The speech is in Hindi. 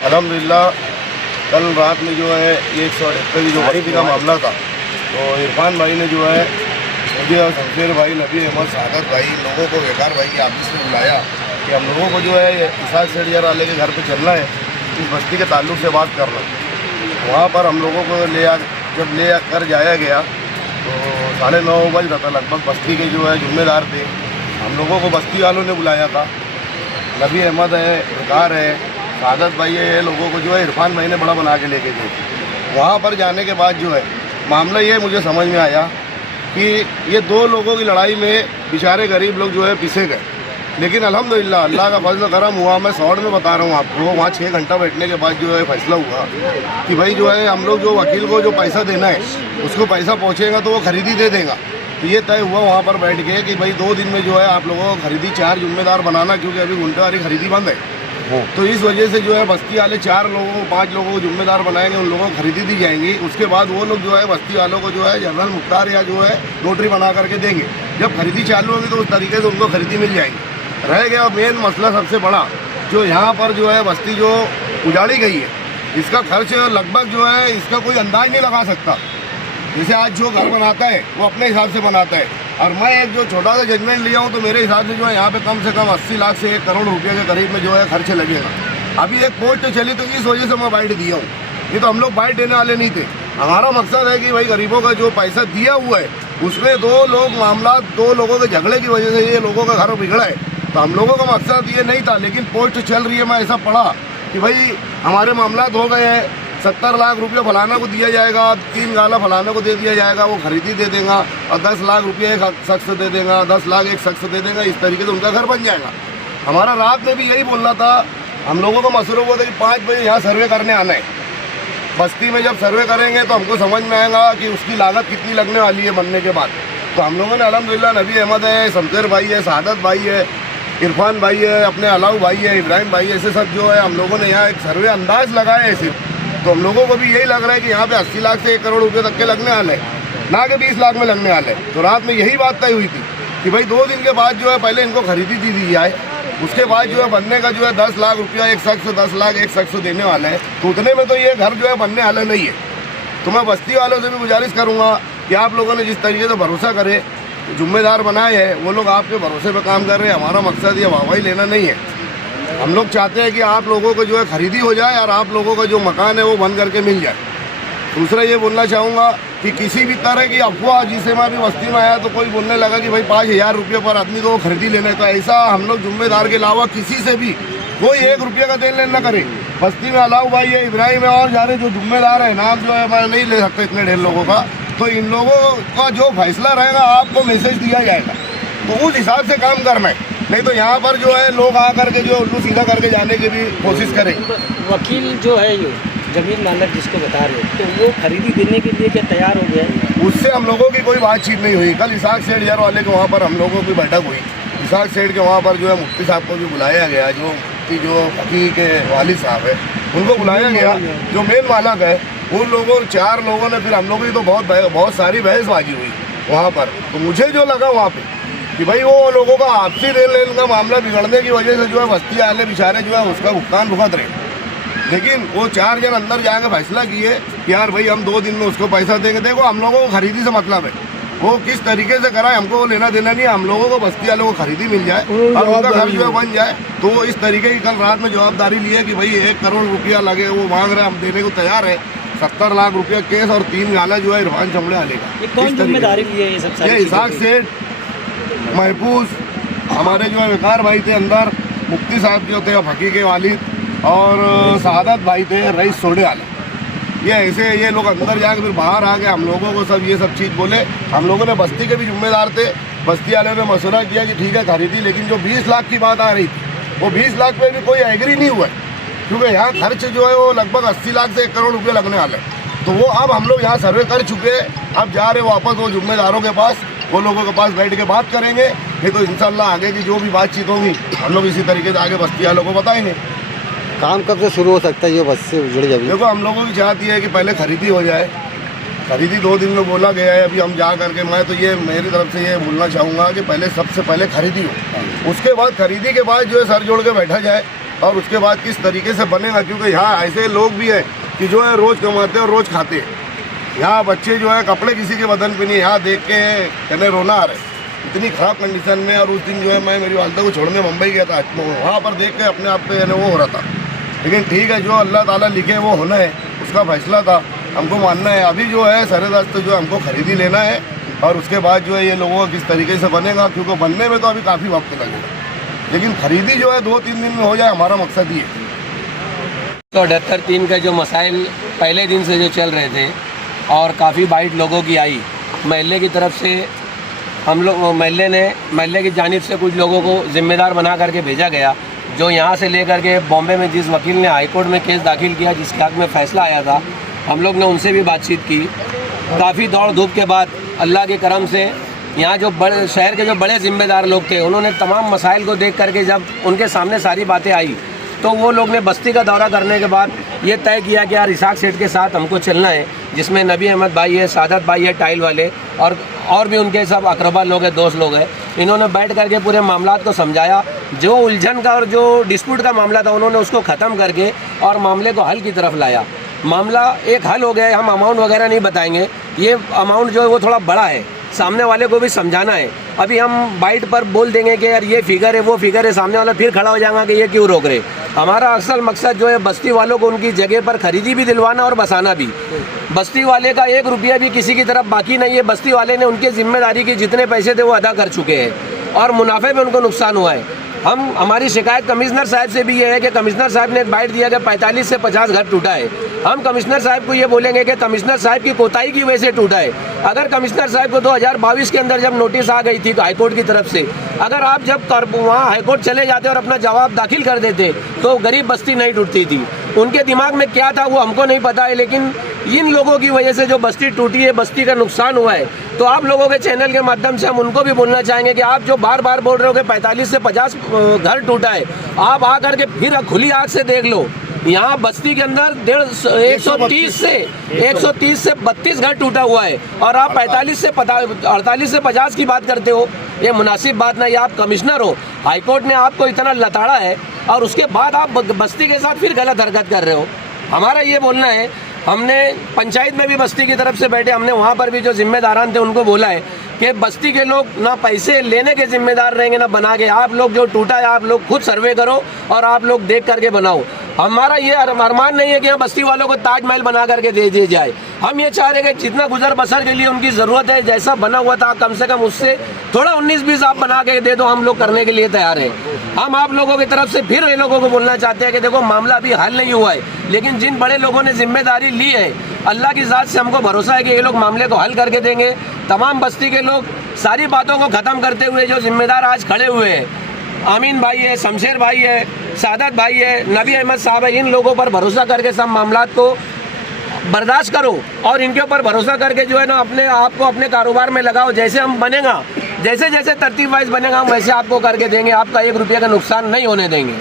अल्हम्दुलिल्लाह कल रात में जो है ये 178 की जो बस्ती का मामला था, तो इरफान भाई ने जो है मुझे और शमशेर भाई, नबी अहमद, सादत भाई, लोगों को वेकार भाई की ऑफिस में बुलाया कि हम लोगों को जो है इसाक सेठ यार वाले के घर पे चलना है, इस बस्ती के ताल्लुक से बात करना। वहाँ पर हम लोगों को जब ले कर जाया गया तो 9:30 बज रहा था लगभग। बस्ती के जो है जिम्मेदार थे, हम लोगों को बस्ती वालों ने बुलाया था। नबी अहमद है, वेकार है, सादत भाई है, ये लोगों को जो है इरफान भाई ने बड़ा बना के लेके गए। वहाँ पर जाने के बाद जो है मामला ये मुझे समझ में आया कि ये दो लोगों की लड़ाई में बेचारे गरीब लोग जो है पिसे गए। लेकिन अल्हम्दुलिल्लाह अल्लाह का फजल करम हुआ। मैं शॉर्ट में बता रहा हूँ आपको, वहाँ 6 घंटा बैठने के बाद जो है फैसला हुआ कि भाई जो है हम लोग जो वकील को जो पैसा देना है उसको पैसा पहुँचेगा तो वो खरीदी दे देगा। तो ये तय हुआ वहाँ पर बैठ के कि भाई 2 दिन में जो है आप लोगों को खरीदी 4 जिम्मेदार बनाना, क्योंकि अभी घंटे वाली खरीदी बंद है। तो इस वजह से जो है बस्ती वाले 4 लोगों को 5 लोगों को जिम्मेदार बनाएंगे, उन लोगों को खरीदी दी जाएंगी। उसके बाद वो लोग जो है बस्ती वालों को जो है जनरल मुख्तार या जो है नोटरी बना करके देंगे। जब खरीदी चालू होगी तो उस तरीके से उनको खरीदी मिल जाएगी। रह गया मेन मसला सबसे बड़ा, जो यहाँ पर जो है बस्ती जो उजाड़ी गई है, इसका खर्च लगभग जो है इसका कोई अंदाज नहीं लगा सकता। जैसे आज जो घर बनाता है वो अपने हिसाब से बनाता है, और मैं एक जो छोटा सा जजमेंट लिया हूँ तो मेरे हिसाब से जो है यहाँ पे कम से कम 80 लाख से 1 करोड़ रुपये के करीब में जो है खर्च लगेगा। अभी एक पोस्ट चली तो इस वजह से मैं बाइट दिया हूँ, ये तो हम लोग बाइट देने वाले नहीं थे। हमारा मकसद है कि भाई गरीबों का जो पैसा दिया हुआ है उसमें 2 लोगों के झगड़े की वजह से ये लोगों का घर बिगड़ा है। तो हम लोगों का मकसद ये नहीं था, लेकिन पोस्ट चल रही है, मैं ऐसा पढ़ा कि भाई हमारे मामला हो गए हैं, 70 लाख रुपये फलाना को दिया जाएगा, 3 गाला फलाना को दे दिया जाएगा, वो खरीदी दे देगा, और 10 लाख रुपये एक शख्स दे देगा, 10 लाख एक शख्स दे देगा। इस तरीके से उनका घर बन जाएगा। हमारा रात में भी यही बोलना था। हम लोगों को मशवरा हुआ था कि 5 बजे यहाँ सर्वे करने आना है। बस्ती में जब सर्वे करेंगे तो हमको समझ में आएगा कि उसकी लागत कितनी लगने वाली है बनने के बाद। तो हम लोगों ने अल्हम्दुलिल्लाह नबी अहमद है, शमशेर भाई है, सादत भाई है, इरफान भाई है, अपने अलाउ भाई है, इब्राहिम भाई है, ऐसे सब जो है हम लोगों ने यहाँ एक सर्वे अंदाज लगाया है सिर्फ। तो हम लोगों को भी यही लग रहा है कि यहाँ पे 80 लाख से 1 करोड़ रुपये तक के लगने वाले हैं, ना कि 20 लाख में लगने वाले हैं। तो रात में यही बात तय हुई थी कि भाई 2 दिन के बाद जो है पहले इनको खरीदी दी जाए, उसके बाद जो है बनने का जो है 10 लाख रुपया एक शख्स, 10 लाख एक शख्स देने वाले हैं। तो उतने में तो ये घर जो है बनने वाला नहीं है। तो मैं बस्ती वालों से भी गुजारिश करूँगा कि आप लोगों ने जिस तरीके से भरोसा करे, जिम्मेदार बनाए हैं, वो लोग आपके भरोसे पर काम कर रहे हैं। हमारा मकसद ये वाहवाही लेना नहीं है। हम लोग चाहते हैं कि आप लोगों को जो है खरीदी हो जाए और आप लोगों का जो मकान है वो बन करके मिल जाए। दूसरा ये बोलना चाहूँगा कि किसी भी तरह की अफवाह, जिसे मैं अभी बस्ती में आया तो कोई बोलने लगा कि भाई 5,000 रुपये पर आदमी को खरीदी लेना है, तो ऐसा हम लोग जिम्मेदार के अलावा किसी से भी कोई 1 रुपये का देन लेन न करे। बस्ती में अलाउ भाई है, इब्राहिम है, और सारे जो जिम्मेदार है, नाम जो है मैं नहीं ले सकता इतने ढेर लोगों का। तो इन लोगों का जो फैसला रहेगा आपको मैसेज दिया जाएगा, तो उस हिसाब से काम करना है। नहीं तो यहाँ पर जो है लोग आकर के जो उल्लू सीधा करके जाने की भी कोशिश करें। वकील जो है ये जमीन मालिक जिसको बता रहे हो, तो वो खरीदी देने के लिए क्या तैयार हो गया है? उससे हम लोगों की कोई बातचीत नहीं हुई। कल इसाक सेठ यार वाले के वहाँ पर हम लोगों की बैठक हुई। इसाक सेठ के वहाँ पर जो है मुफ्ती साहब को भी बुलाया गया, जो मुफ्ती जो फकीह के वालिद साहब है उनको बुलाया गया, जो मेन मालक है। उन लोगों 4 लोगों ने, फिर हम लोगों की तो बहुत सारी बहसबाजी हुई वहाँ पर। तो मुझे जो लगा वहाँ पे कि भाई वो लोगों का आपसी देन लेन का मामला बिगड़ने की वजह से जो है बस्ती वाले बेचारे जो है उसका भुगतान भुगत रहे। लेकिन वो 4 जन अंदर जाके फैसला किए कि यार भाई हम 2 दिन में उसको पैसा देंगे। देखो हम लोगों को खरीदी से मतलब है, वो किस तरीके से कराए हमको वो लेना देना नहीं है। हम लोगों को बस्ती वालों को खरीदी मिल जाए और उनका घर जो है बन जाए। तो वो इस तरीके की कल रात में जवाबदारी ली है कि भाई 1 करोड़ रुपया लगे, वो मांग रहे हैं, हम देने को तैयार है। 70 लाख रुपया केस और 3 गाला जो है इरफान चमड़े वाले का। ये कौन जिम्मेदारी लिए ये सब? ये इसाक सेठ, महफूज, हमारे जो है वेकार भाई थे अंदर, मुफ्ती साहब जो थे फकीह के वालिद, और सादत भाई थे रईस सोडे वाले। ये ऐसे ये लोग अंदर जाके फिर बाहर आ गए, हम लोगों को सब ये सब चीज़ बोले। हम लोगों ने बस्ती के भी जिम्मेदार थे, बस्ती वाले ने मशवरा किया कि ठीक है खरीदी, लेकिन जो 20 लाख की बात आ रही थी वो 20 लाख पे भी कोई एग्री नहीं हुआ है, क्योंकि यहाँ खर्च जो है वो लगभग 80 लाख से 1 करोड़ रुपये लगने वाले हैं। तो वो अब हम लोग यहाँ सर्वे कर चुके हैं, अब जा रहे वापस वो जिम्मेदारों के पास, वो लोगों के पास बैठ के बात करेंगे। नहीं तो इंशाल्लाह आगे की जो भी बातचीत होगी हम लोग इसी तरीके से आगे बस्ती वालों को बताएंगे। काम कब से शुरू हो सकता है ये बस से जुड़ जाए? देखो हम लोगों की चाहती है कि पहले खरीदी हो जाए। खरीदी 2 दिन में बोला गया है, अभी हम जा करके, मैं तो ये मेरी तरफ से ये बोलना चाहूँगा कि पहले सबसे पहले खरीदी हो, उसके बाद खरीदी के बाद जो है सर जोड़ के बैठा जाए और उसके बाद किस तरीके से बनेगा, क्योंकि यहाँ ऐसे लोग भी हैं कि जो है रोज़ कमाते हैं और रोज़ खाते हैं। यहाँ बच्चे जो है कपड़े किसी के बदन पे नहीं, यहाँ देख के कहने रोना आ रहा है, इतनी ख़राब कंडीशन में। और उस दिन जो है मैं मेरी वालदा को छोड़ने मुंबई गया था, वहाँ पर देख के अपने आप पे वो हो रहा था। लेकिन ठीक है, जो अल्लाह ताला लिखे वो होना है, उसका फैसला था, हमको मानना है। अभी जो है सरेदस्त जो हमको खरीदी लेना है और उसके बाद जो है ये लोगों का किस तरीके से बनेगा, क्योंकि बनने में तो अभी काफ़ी वक्त लगेगा, लेकिन खरीदी जो है 2-3 दिन में हो जाए, हमारा मकसद ये है। 178(3) का जो मसाइल पहले दिन से जो चल रहे थे और काफ़ी बाइट लोगों की आई, महल्ले की तरफ से हम लोग महल्ले की जानिब से कुछ लोगों को ज़िम्मेदार बना करके भेजा गया, जो यहाँ से लेकर के बॉम्बे में जिस वकील ने हाई कोर्ट में केस दाखिल किया, जिसके हक़ में फ़ैसला आया था, हम लोग ने उनसे भी बातचीत की। काफ़ी दौड़ धूप के बाद अल्लाह के करम से यहाँ जो बड़े शहर के जो बड़े ज़िम्मेदार लोग थे, उन्होंने तमाम मसाइल को देख करके जब उनके सामने सारी बातें आई, तो वो लोग ने बस्ती का दौरा करने के बाद ये तय किया कि यार इसाक सेठ के साथ हमको चलना है, जिसमें नबी अहमद भाई है, सादत भाई है टाइल वाले, और भी उनके सब अकरबा लोग हैं, दोस्त लोग हैं। इन्होंने बैठ करके पूरे मामलात को समझाया, जो उलझन का और जो डिस्प्यूट का मामला था उन्होंने उसको ख़त्म करके और मामले को हल की तरफ लाया। मामला एक हल हो गया। हम अमाउंट वगैरह नहीं बताएंगे, ये अमाउंट जो है वो थोड़ा बड़ा है, सामने वाले को भी समझाना है। अभी हम बाइट पर बोल देंगे कि यार ये फिगर है वो फिगर है, सामने वाला फिर खड़ा हो जाएगा कि ये क्यों रोक रहे। हमारा असल मकसद जो है बस्ती वालों को उनकी जगह पर खरीदी भी दिलवाना और बसाना भी। बस्ती वाले का 1 रुपया भी किसी की तरफ बाकी नहीं है। बस्ती वाले ने उनके जिम्मेदारी के जितने पैसे थे वो अदा कर चुके हैं और मुनाफे में उनको नुकसान हुआ है। हमारी शिकायत कमिश्नर साहब से भी ये है कि कमिश्नर साहब ने एक बाइट दिया कि 45 से 50 घर टूटा है। हम कमिश्नर साहब को ये बोलेंगे कि कमिश्नर साहब की कोताही की वजह से टूटा है। अगर कमिश्नर साहब को 2022 के अंदर जब नोटिस आ गई थी तो हाईकोर्ट की तरफ से, अगर आप जब वहाँ हाईकोर्ट चले जाते और अपना जवाब दाखिल कर देते तो गरीब बस्ती नहीं टूटती थी। उनके दिमाग में क्या था वो हमको नहीं पता है, लेकिन इन लोगों की वजह से जो बस्ती टूटी है, बस्ती का नुकसान हुआ है। तो आप लोगों के चैनल के माध्यम से हम उनको भी बोलना चाहेंगे कि आप जो बार बार बोल रहे हो कि 45 से 50 घर टूटा है, आप आकर के फिर खुली आँख से देख लो। यहाँ बस्ती के अंदर 130 से 32 घर टूटा हुआ है और आप 48 से 50 की बात करते हो। ये मुनासिब बात नहीं। आप कमिश्नर हो, हाईकोर्ट ने आपको इतना लताड़ा है और उसके बाद आप बस्ती के साथ फिर गलत हरकत कर रहे हो। हमारा ये बोलना है, हमने पंचायत में भी बस्ती की तरफ से बैठे, हमने वहाँ पर भी जो जिम्मेदारान थे उनको बोला है कि बस्ती के लोग ना पैसे लेने के जिम्मेदार रहेंगे ना बना के। आप लोग जो टूटा है आप लोग खुद सर्वे करो और आप लोग देख करके बनाओ। हमारा ये अरमान नहीं है कि यहाँ बस्ती वालों को ताजमहल बना करके दे दिए जाए। हम ये चाह रहे हैं कि जितना गुजर बसर के लिए उनकी ज़रूरत है, जैसा बना हुआ था कम से कम उससे थोड़ा 19-20 आप बना के दे दो, हम लोग करने के लिए तैयार हैं। हम आप लोगों की तरफ से फिर ये लोगों को बोलना चाहते हैं कि देखो मामला अभी हल नहीं हुआ है, लेकिन जिन बड़े लोगों ने जिम्मेदारी ली है, अल्लाह की ज़ात से हमको भरोसा है कि ये लोग मामले को हल करके देंगे। तमाम बस्ती के लोग सारी बातों को ख़त्म करते हुए जो जिम्मेदार आज खड़े हुए हैं, आमीन भाई है, शमशेर भाई है, सादत भाई है, नबी अहमद साहब है, इन लोगों पर भरोसा करके सब मामलात को बर्दाश्त करो और इनके ऊपर भरोसा करके जो है ना अपने आप को अपने कारोबार में लगाओ। जैसे हम बनेगा, जैसे जैसे तरतीब वाइज बनेगा हम वैसे आपको करके देंगे, आपका 1 रुपये का नुकसान नहीं होने देंगे।